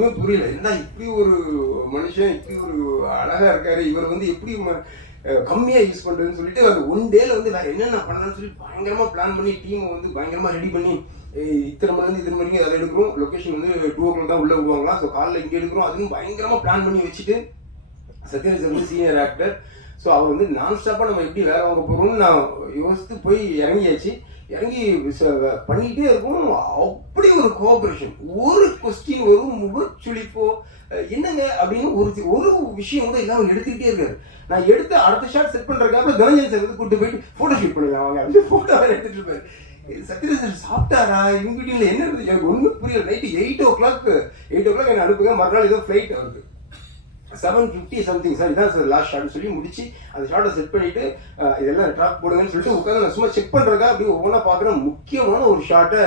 புரியல. என்ன இப்படி ஒரு மனுஷன் இப்படி ஒரு அழகா இருக்காரு, இவர் வந்து எப்படி கம்மியா யூஸ் பண்றதுன்னு சொல்லிட்டு அது ஒன் டேல வந்து வேற என்னென்ன பண்ணலாம்னு சொல்லி பயங்கரமா பிளான் பண்ணி டீமை வந்து பயங்கரமா ரெடி பண்ணி இத்தனை மணிலேருந்து இத்தனை மணிக்கு அதை எடுக்கிறோம். லொக்கேஷன் வந்து 2 o'clock தான் உள்ள விடுவாங்களாம். ஸோ காலைல இங்கே எடுக்கிறோம். அதுவும் பயங்கரமா பிளான் பண்ணி வச்சுட்டு சத்யராஜ் சார் வந்து சீனியர் ஆக்டர். ஸோ அவர் வந்து நான் ஸ்டாப்பாக நம்ம எப்படி வேலை வாங்க போகிறோம்னு நான் யோசித்து போய் இறங்கியாச்சு. இறங்கி பண்ணிகிட்டே இருக்கும். அப்படி ஒரு கோஆப்ரேஷன், ஒரு கொஸ்டின், ஒரு முகச்சுளிப்போ என்னங்க அப்படின்னு ஒரு விஷயம் வந்து எல்லாம் எடுத்துக்கிட்டே இருக்காரு. நான் எடுத்து அடுத்த ஷாட் செட் பண்ணுறதுக்காக தனஞ்சன் சார் வந்து கூப்பிட்டு போயிட்டு ஃபோட்டோ ஷூட் பண்ணிடலாம் வாங்க அப்படின்னு ஃபோட்டோ வேறு எடுத்துகிட்டு இருப்பாரு. சத்யராஜ் சார் சாப்பிட்டாரா இவங்க வீட்டில் என்ன இருந்துச்சு எனக்கு ஒன்றும் புரியல. நைட்டு 8 o'clock என்ன அனுப்புங்க. மறுநாள் ஏதோ ஃப்ளைட் அவருக்கு 7:50 சம்திங் சார், இதான் சார் லாஸ்ட் ஷாட்னு சொல்லி முடிச்சு அந்த ஷாட்டை செட் பண்ணிட்டு இதெல்லாம் ட்ராக் போடுங்கன்னு சொல்லிட்டு உட்காந்து நான் சும்மா செக் பண்ணுறதுக்காக அப்படி ஒவ்வொன்றா பார்க்குறேன். முக்கியமான ஒரு ஷாட்டை